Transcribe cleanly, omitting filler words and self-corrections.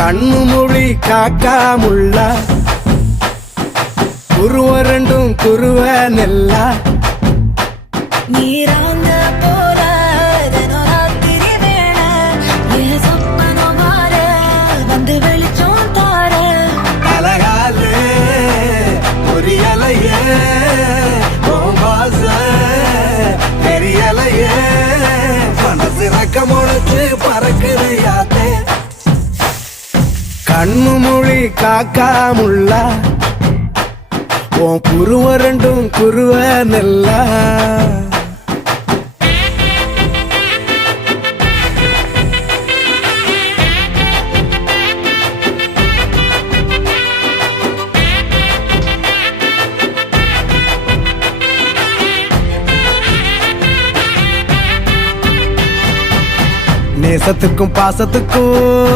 கண்ணு மொழி காக்காமுள்ள குருவ ரெண்டும் குருவ நெல்லா நீராங்க போல தினராத்திரி வேண என் சொப்பனம் மாற வந்து வெளிச்சம் தார அழகாலே புரியலையே பாச தெரியலையே மனசு ரக்க முளைச்சு பறக்குது யாத்தே கண்ணு மொழி காக்காமுள்ள உன் குருவ ரெண்டும் குருவ நெல்லா நேசத்துக்கும் பாசத்துக்கும்